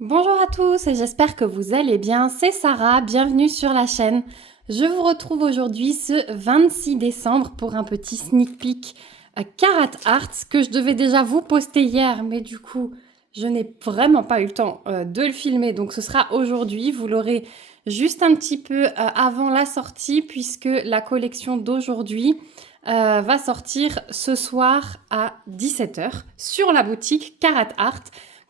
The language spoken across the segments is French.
Bonjour à tous et j'espère que vous allez bien, c'est Sarah, bienvenue sur la chaîne. Je vous retrouve aujourd'hui ce 26 décembre pour un petit sneak peek à Karat Art que je devais déjà vous poster hier, mais du coup je n'ai vraiment pas eu le temps de le filmer, donc ce sera aujourd'hui, vous l'aurez juste un petit peu avant la sortie puisque la collection d'aujourd'hui va sortir ce soir à 17h sur la boutique Karat Art.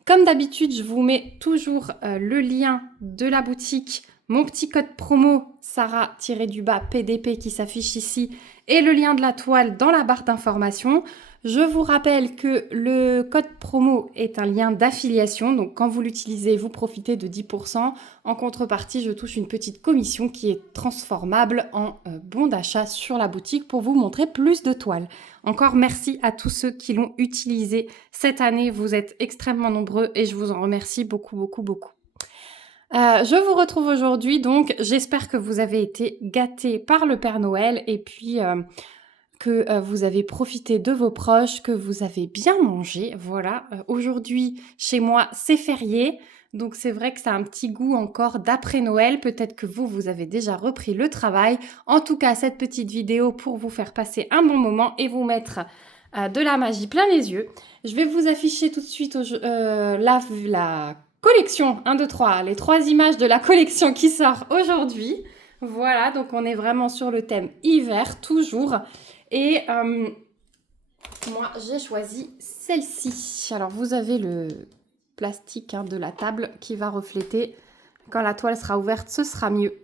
Comme d'habitude, je vous mets toujours le lien de la boutique, mon petit code promo Sarah-du-bas PDP qui s'affiche ici et le lien de la toile dans la barre d'information. Je vous rappelle que le code promo est un lien d'affiliation, donc quand vous l'utilisez, vous profitez de 10%. En contrepartie, je touche une petite commission qui est transformable en bon d'achat sur la boutique pour vous montrer plus de toiles. Encore merci à tous ceux qui l'ont utilisé cette année. Vous êtes extrêmement nombreux et je vous en remercie beaucoup, beaucoup, beaucoup. Je vous retrouve aujourd'hui, donc j'espère que vous avez été gâtés par le Père Noël et puis que vous avez profité de vos proches, que vous avez bien mangé. Voilà, aujourd'hui chez moi c'est férié. Donc c'est vrai que ça a un petit goût encore d'après Noël. Peut-être que vous avez déjà repris le travail. En tout cas, cette petite vidéo pour vous faire passer un bon moment et vous mettre de la magie plein les yeux. Je vais vous afficher tout de suite la collection 1, 2, 3, les 3 images de la collection qui sort aujourd'hui. Voilà, donc on est vraiment sur le thème hiver, toujours. Et moi, j'ai choisi celle-ci. Alors, vous avez le plastique de la table qui va refléter. Quand la toile sera ouverte, ce sera mieux.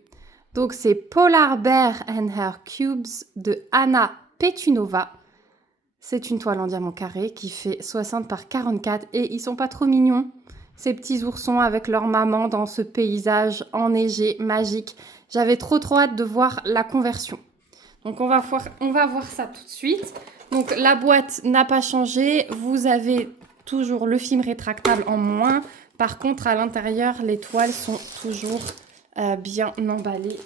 Donc, c'est Polar Bear and Her Cubes de Anna Petunova. C'est une toile en diamant carré qui fait 60 par 44 et ils sont pas trop mignons. Ces petits oursons avec leur maman dans ce paysage enneigé, magique. J'avais trop hâte de voir la conversion. Donc on va voir ça tout de suite. Donc la boîte n'a pas changé. Vous avez toujours le film rétractable en moins. Par contre, à l'intérieur, les toiles sont toujours bien emballées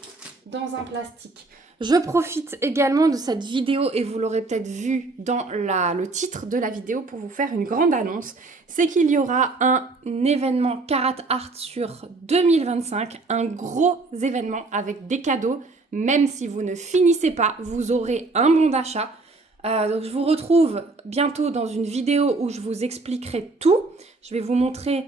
dans un plastique. Je profite également de cette vidéo et vous l'aurez peut-être vu dans le titre de la vidéo pour vous faire une grande annonce. C'est qu'il y aura un événement Karat Art sur 2025, un gros événement avec des cadeaux. Même si vous ne finissez pas, vous aurez un bon d'achat. Donc je vous retrouve bientôt dans une vidéo où je vous expliquerai tout. Je vais vous montrer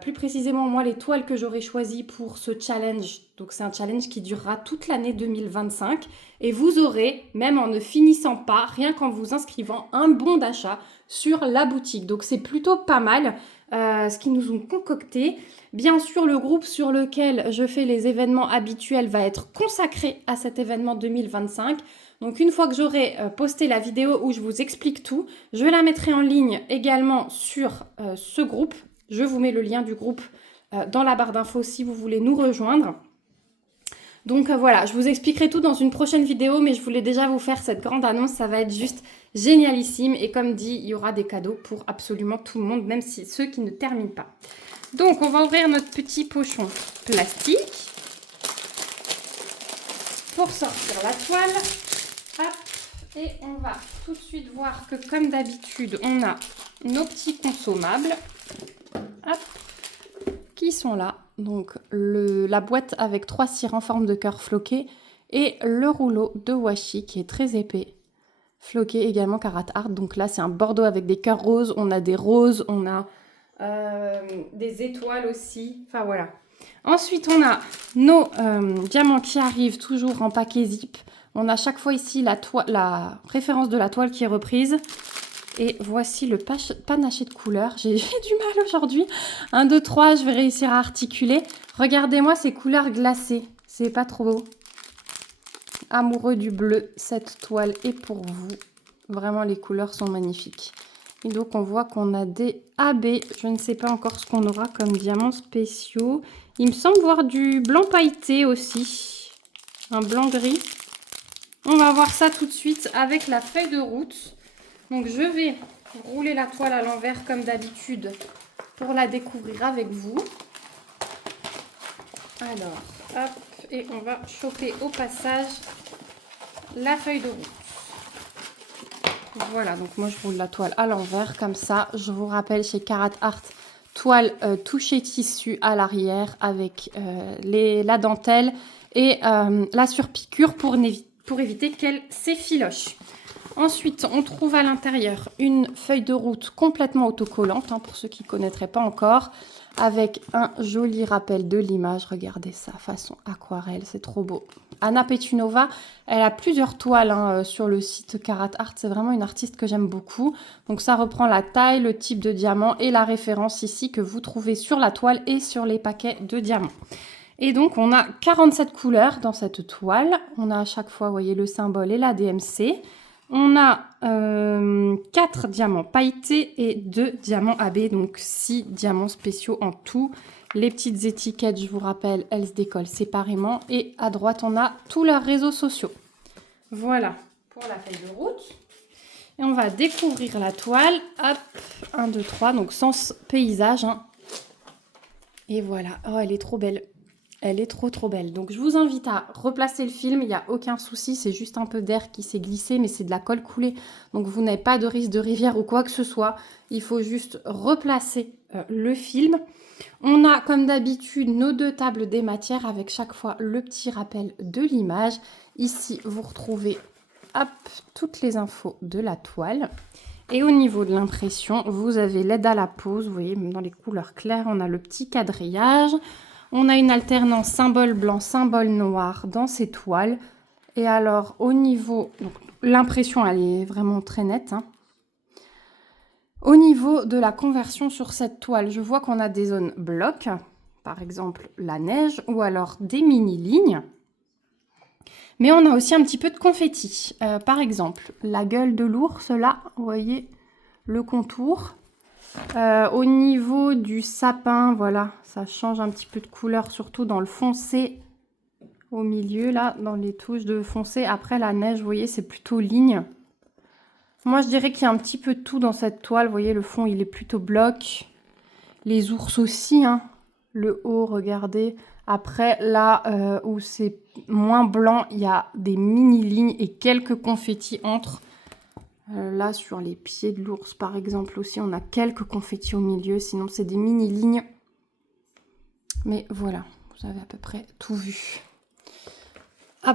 plus précisément moi les toiles que j'aurai choisies pour ce challenge. Donc c'est un challenge qui durera toute l'année 2025 et vous aurez, même en ne finissant pas, rien qu'en vous inscrivant, un bon d'achat sur la boutique. Donc c'est plutôt pas mal ce qu'ils nous ont concocté. Bien sûr, le groupe sur lequel je fais les événements habituels va être consacré à cet événement 2025. Donc une fois que j'aurai posté la vidéo où je vous explique tout, je la mettrai en ligne également sur ce groupe. Je vous mets le lien du groupe dans la barre d'infos si vous voulez nous rejoindre. Donc voilà, je vous expliquerai tout dans une prochaine vidéo, mais je voulais déjà vous faire cette grande annonce, ça va être juste génialissime. Et comme dit, il y aura des cadeaux pour absolument tout le monde, même si ceux qui ne terminent pas. Donc on va ouvrir notre petit pochon plastique pour sortir la toile. Hop, et on va tout de suite voir que comme d'habitude, on a nos petits consommables. Hop, qui sont là. Donc la boîte avec 3 cires en forme de cœur floqué et le rouleau de washi qui est très épais. Floqué également Karat Art. Donc là c'est un bordeaux avec des cœurs roses. On a des roses, on a des étoiles aussi. Enfin voilà. Ensuite on a nos diamants qui arrivent toujours en paquet zip. On a chaque fois ici la référence de la toile qui est reprise. Et voici le panaché de couleurs. J'ai du mal aujourd'hui. 1, 2, 3, je vais réussir à articuler. Regardez-moi ces couleurs glacées. C'est pas trop beau. Amoureux du bleu, cette toile est pour vous. Vraiment, les couleurs sont magnifiques. Et donc, on voit qu'on a des AB. Je ne sais pas encore ce qu'on aura comme diamants spéciaux. Il me semble voir du blanc pailleté aussi. Un blanc gris. On va voir ça tout de suite avec la feuille de route. Donc je vais rouler la toile à l'envers comme d'habitude pour la découvrir avec vous. Alors, hop, et on va choper au passage la feuille de route. Voilà, donc moi je roule la toile à l'envers comme ça. Je vous rappelle, chez Karat Art, toile touchée tissu à l'arrière avec la dentelle et la surpiqûre pour éviter qu'elle s'effiloche. Ensuite, on trouve à l'intérieur une feuille de route complètement autocollante, pour ceux qui ne connaîtraient pas encore, avec un joli rappel de l'image. Regardez ça, façon aquarelle, c'est trop beau. Anna Petunova, elle a plusieurs toiles sur le site Carat Art. C'est vraiment une artiste que j'aime beaucoup. Donc ça reprend la taille, le type de diamant et la référence ici que vous trouvez sur la toile et sur les paquets de diamants. Et donc on a 47 couleurs dans cette toile. On a à chaque fois, vous voyez, le symbole et la DMC. On a 4 diamants pailletés et 2 diamants AB, donc 6 diamants spéciaux en tout. Les petites étiquettes, je vous rappelle, elles se décollent séparément. Et à droite, on a tous leurs réseaux sociaux. Voilà pour la feuille de route. Et on va découvrir la toile. Hop, 1, 2, 3, donc sans paysage. Et voilà, oh, elle est trop belle. Elle est trop belle. Donc je vous invite à replacer le film, il n'y a aucun souci, c'est juste un peu d'air qui s'est glissé, mais c'est de la colle coulée. Donc vous n'avez pas de risque de rivière ou quoi que ce soit. Il faut juste replacer le film. On a comme d'habitude nos 2 tables des matières avec chaque fois le petit rappel de l'image. Ici vous retrouvez toutes les infos de la toile. Et au niveau de l'impression, vous avez l'aide à la pose. Vous voyez, même dans les couleurs claires, on a le petit quadrillage. On a une alternance symbole blanc, symbole noir dans ces toiles. Et alors, au niveau... l'impression, elle est vraiment très nette. Au niveau de la conversion sur cette toile, je vois qu'on a des zones blocs. Par exemple, la neige ou alors des mini-lignes. Mais on a aussi un petit peu de confetti. Par exemple, la gueule de l'ours, là, vous voyez le contour. Au niveau du sapin, voilà, ça change un petit peu de couleur, surtout dans le foncé au milieu, là, dans les touches de foncé. Après, la neige, vous voyez, c'est plutôt ligne. Moi, je dirais qu'il y a un petit peu de tout dans cette toile. Vous voyez, le fond, il est plutôt bloc. Les ours aussi, Le haut, regardez. Après, là où c'est moins blanc, il y a des mini-lignes et quelques confettis entre. Là, sur les pieds de l'ours, par exemple, aussi, on a quelques confettis au milieu. Sinon, c'est des mini-lignes. Mais voilà, vous avez à peu près tout vu.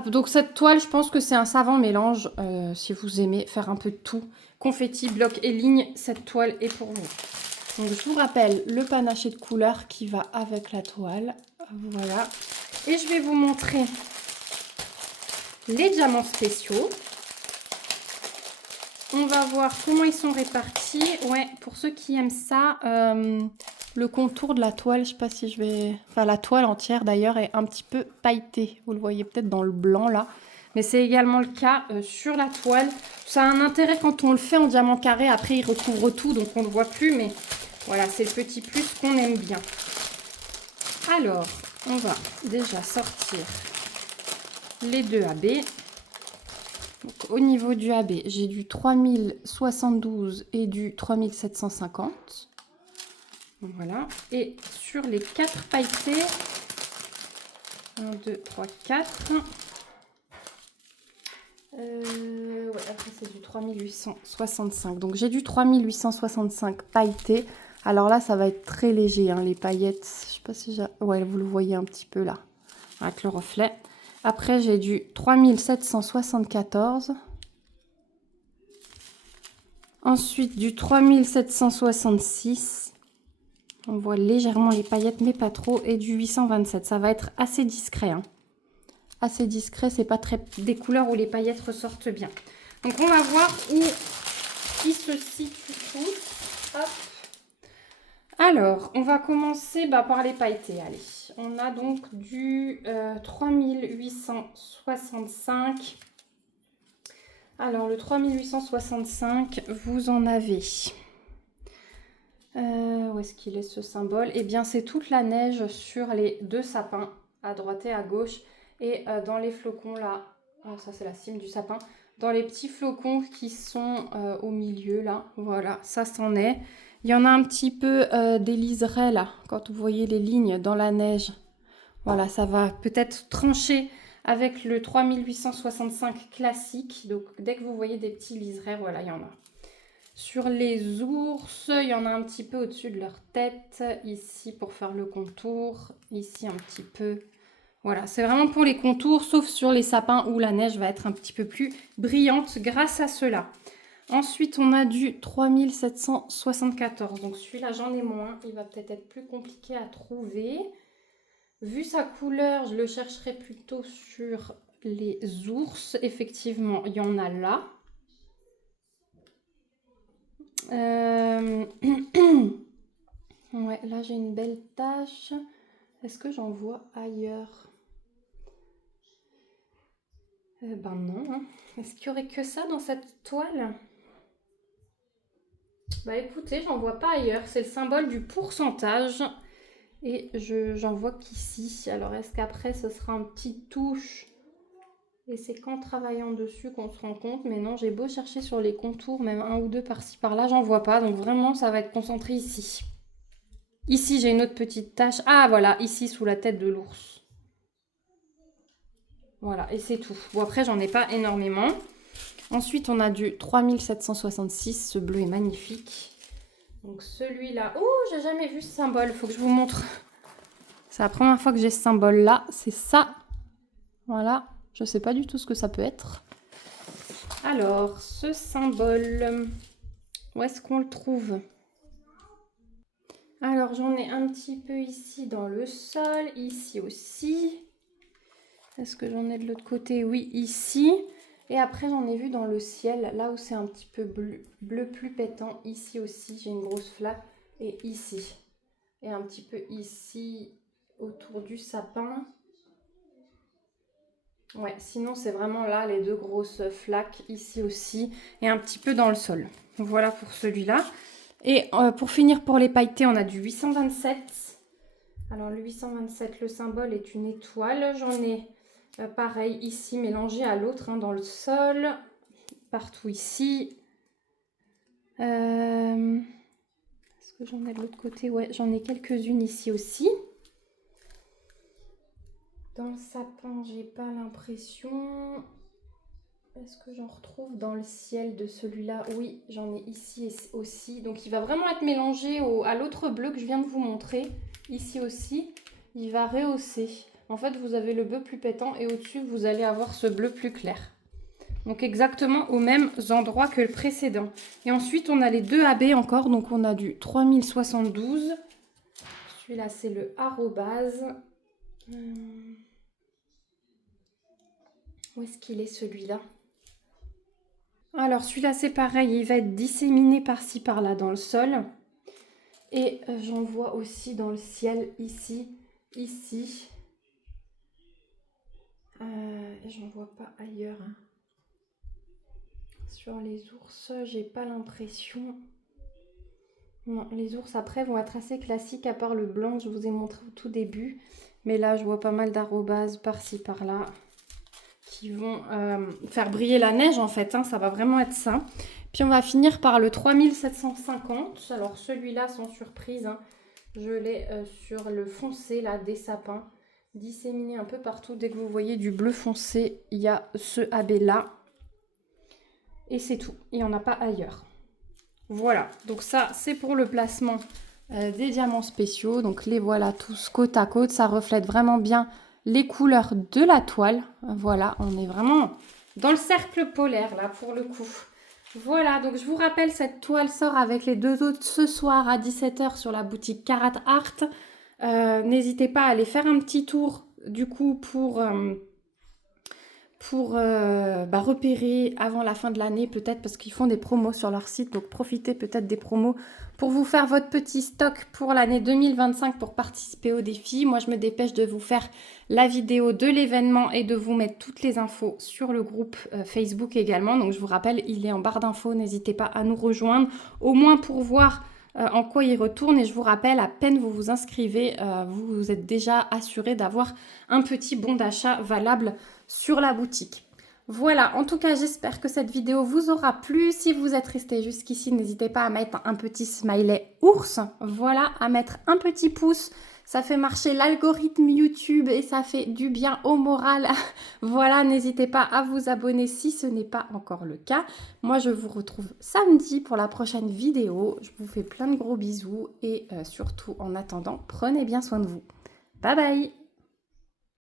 Donc, cette toile, je pense que c'est un savant mélange. Si vous aimez faire un peu de tout, confetti, bloc et lignes, cette toile est pour vous. Donc, je vous rappelle le panaché de couleurs qui va avec la toile. Voilà. Et je vais vous montrer les diamants spéciaux. On va voir comment ils sont répartis. Ouais, pour ceux qui aiment ça, le contour de la toile, je sais pas si je vais... Enfin, la toile entière d'ailleurs est un petit peu pailletée. Vous le voyez peut-être dans le blanc là. Mais c'est également le cas sur la toile. Ça a un intérêt quand on le fait en diamant carré. Après, il recouvre tout, donc on ne le voit plus. Mais voilà, c'est le petit plus qu'on aime bien. Alors, on va déjà sortir les 2 AB. Donc, au niveau du AB, j'ai du 3072 et du 3750. Voilà. Et sur les 4 pailletés, 1, 2, 3, 4. Après, c'est du 3865. Donc, j'ai du 3865 pailletés. Alors là, ça va être très léger, les paillettes. Je sais pas si j'ai... Ouais, vous le voyez un petit peu là, avec le reflet. Après, j'ai du 3774. Ensuite, du 3766. On voit légèrement les paillettes, mais pas trop. Et du 827. Ça va être assez discret. Assez discret, c'est pas très des couleurs où les paillettes ressortent bien. Donc, on va voir où ils se situent tous. Hop. Alors, on va commencer par les pailletés. Allez, on a donc du 3865. Alors, le 3865, vous en avez... où est-ce qu'il est ce symbole? Eh bien, c'est toute la neige sur les 2 sapins, à droite et à gauche. Et dans les flocons, là, ça c'est la cime du sapin. Dans les petits flocons qui sont au milieu, là, voilà, ça c'en est. Il y en a un petit peu des liserés, là, quand vous voyez les lignes dans la neige. Voilà, ça va peut-être trancher avec le 3865 classique. Donc, dès que vous voyez des petits liserés, voilà, il y en a. Sur les ours, il y en a un petit peu au-dessus de leur tête, ici pour faire le contour, ici un petit peu. Voilà, c'est vraiment pour les contours, sauf sur les sapins où la neige va être un petit peu plus brillante grâce à cela. Ensuite, on a du 3774. Donc celui-là, j'en ai moins. Il va peut-être être plus compliqué à trouver. Vu sa couleur, je le chercherai plutôt sur les ours. Effectivement, il y en a là. Ouais, là j'ai une belle tache. Est-ce que j'en vois ailleurs? Ben non. Hein. Est-ce qu'il y aurait que ça dans cette toile? Bah écoutez, j'en vois pas ailleurs. C'est le symbole du pourcentage. Et j'en vois qu'ici. Alors est-ce qu'après ce sera une petite touche? Et c'est qu'en travaillant dessus qu'on se rend compte. Mais non, j'ai beau chercher sur les contours, même un ou deux par-ci par-là, j'en vois pas. Donc vraiment, ça va être concentré ici. Ici, j'ai une autre petite tache. Ah voilà, ici sous la tête de l'ours. Voilà, et c'est tout. Bon, après, j'en ai pas énormément. Ensuite, on a du 3766. Ce bleu est magnifique. Donc celui-là... Oh, j'ai jamais vu ce symbole. Il faut que je vous montre. C'est la première fois que j'ai ce symbole-là. C'est ça. Voilà. Je sais pas du tout ce que ça peut être. Alors, ce symbole... Où est-ce qu'on le trouve? Alors, j'en ai un petit peu ici dans le sol. Ici aussi. Est-ce que j'en ai de l'autre côté? Oui, ici. Et après, j'en ai vu dans le ciel, là où c'est un petit peu bleu plus pétant. Ici aussi, j'ai une grosse flaque. Et ici. Et un petit peu ici, autour du sapin. Ouais, sinon, c'est vraiment là, les deux grosses flaques. Ici aussi. Et un petit peu dans le sol. Voilà pour celui-là. Et pour finir, pour les pailletés, on a du 827. Alors, le 827, le symbole est une étoile. J'en ai... pareil ici mélangé à l'autre hein, dans le sol, partout ici. Est-ce que j'en ai de l'autre côté? Ouais, j'en ai quelques-unes ici aussi. Dans le sapin, j'ai pas l'impression. Est-ce que j'en retrouve dans le ciel de celui-là? Oui, j'en ai ici aussi. Donc il va vraiment être mélangé à l'autre bleu que je viens de vous montrer. Ici aussi, il va rehausser. En fait, vous avez le bleu plus pétant et au-dessus, vous allez avoir ce bleu plus clair. Donc exactement aux mêmes endroits que le précédent. Et ensuite, on a les deux AB encore. Donc on a du 3072. Celui-là, c'est le arrobase. Où est-ce qu'il est celui-là? Alors celui-là, c'est pareil. Il va être disséminé par-ci, par-là dans le sol. Et j'en vois aussi dans le ciel, ici, ici. J'en vois pas ailleurs. Hein. Sur les ours, j'ai pas l'impression. Non, les ours après vont être assez classiques à part le blanc que je vous ai montré au tout début. Mais là, je vois pas mal d'arrobases par-ci, par-là qui vont faire briller la neige en fait. Hein, ça va vraiment être ça. Puis on va finir par le 3750. Alors celui-là, sans surprise, hein, je l'ai sur le foncé là des sapins. Disséminé un peu partout. Dès que vous voyez du bleu foncé, il y a ce AB là. Et c'est tout. Il n'y en a pas ailleurs. Voilà. Donc ça, c'est pour le placement des diamants spéciaux. Donc les voilà tous côte à côte. Ça reflète vraiment bien les couleurs de la toile. Voilà. On est vraiment dans le cercle polaire là pour le coup. Voilà. Donc je vous rappelle, cette toile sort avec les deux autres ce soir à 17 h sur la boutique Carat Art. N'hésitez pas à aller faire un petit tour du coup pour repérer avant la fin de l'année peut-être parce qu'ils font des promos sur leur site. Donc profitez peut-être des promos pour vous faire votre petit stock pour l'année 2025 pour participer au défi. Moi je me dépêche de vous faire la vidéo de l'événement et de vous mettre toutes les infos sur le groupe Facebook également. Donc je vous rappelle, il est en barre d'infos, n'hésitez pas à nous rejoindre au moins pour voir en quoi il retourne. Et je vous rappelle, à peine vous vous inscrivez, vous êtes déjà assuré d'avoir un petit bon d'achat valable sur la boutique. Voilà, en tout cas, j'espère que cette vidéo vous aura plu. Si vous êtes resté jusqu'ici, n'hésitez pas à mettre un petit smiley ours. Voilà, à mettre un petit pouce. Ça fait marcher l'algorithme YouTube et ça fait du bien au moral. Voilà, n'hésitez pas à vous abonner si ce n'est pas encore le cas. Moi, je vous retrouve samedi pour la prochaine vidéo. Je vous fais plein de gros bisous et surtout, en attendant, prenez bien soin de vous. Bye bye!